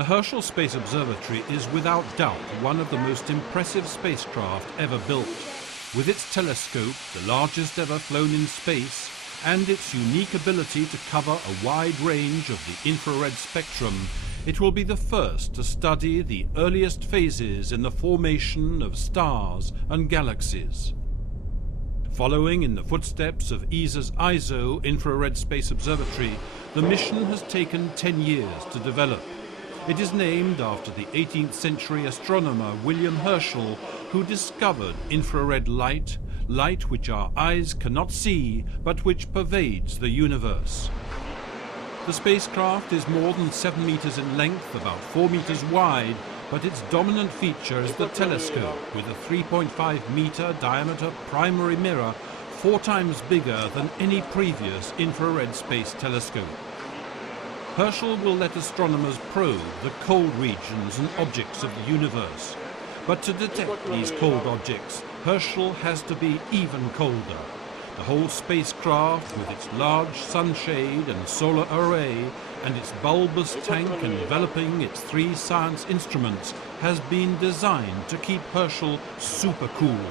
The Herschel Space Observatory is without doubt one of the most impressive spacecraft ever built. With its telescope, the largest ever flown in space, and its unique ability to cover a wide range of the infrared spectrum, it will be the first to study the earliest phases in the formation of stars and galaxies. Following in the footsteps of ESA's ISO Infrared Space Observatory, the mission has taken 10 years to develop. It is named after the 18th century astronomer William Herschel, who discovered infrared light, light which our eyes cannot see, but which pervades the universe. The spacecraft is more than 7 meters in length, about 4 meters wide, but its dominant feature is the telescope, with a 3.5-meter diameter primary mirror, 4 times bigger than any previous infrared space telescope. Herschel will let astronomers probe the cold regions and objects of the universe. But to detect these cold objects, Herschel has to be even colder. The whole spacecraft, with its large sunshade and solar array, and its bulbous tank enveloping its 3 science instruments, has been designed to keep Herschel super cool.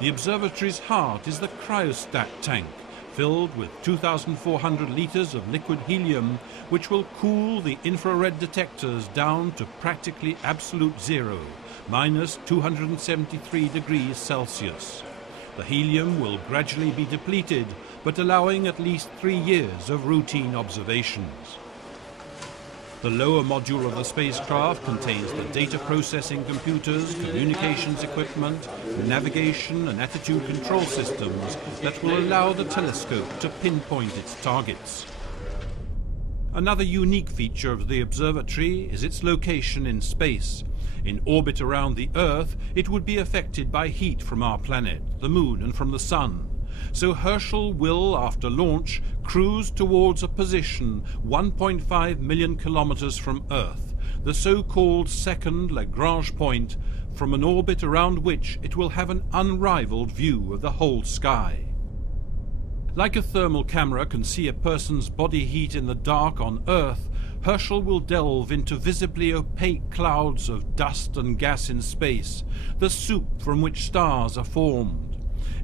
The observatory's heart is the cryostat tank, filled with 2,400 litres of liquid helium, which will cool the infrared detectors down to practically absolute zero, minus 273 degrees Celsius. The helium will gradually be depleted, but allowing at least 3 years of routine observations. The lower module of the spacecraft contains the data processing computers, communications equipment, navigation and attitude control systems that will allow the telescope to pinpoint its targets. Another unique feature of the observatory is its location in space. In orbit around the Earth, it would be affected by heat from our planet, the Moon, and from the Sun. So Herschel will, after launch, cruise towards a position 1.5 million kilometers from Earth, the so-called second Lagrange point, from an orbit around which it will have an unrivaled view of the whole sky. Like a thermal camera can see a person's body heat in the dark on Earth, Herschel will delve into visibly opaque clouds of dust and gas in space, the soup from which stars are formed.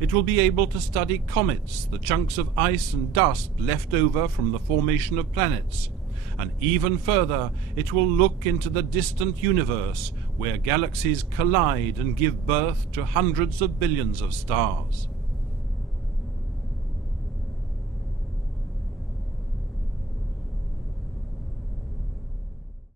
It will be able to study comets, the chunks of ice and dust left over from the formation of planets. And even further, it will look into the distant universe, where galaxies collide and give birth to hundreds of billions of stars.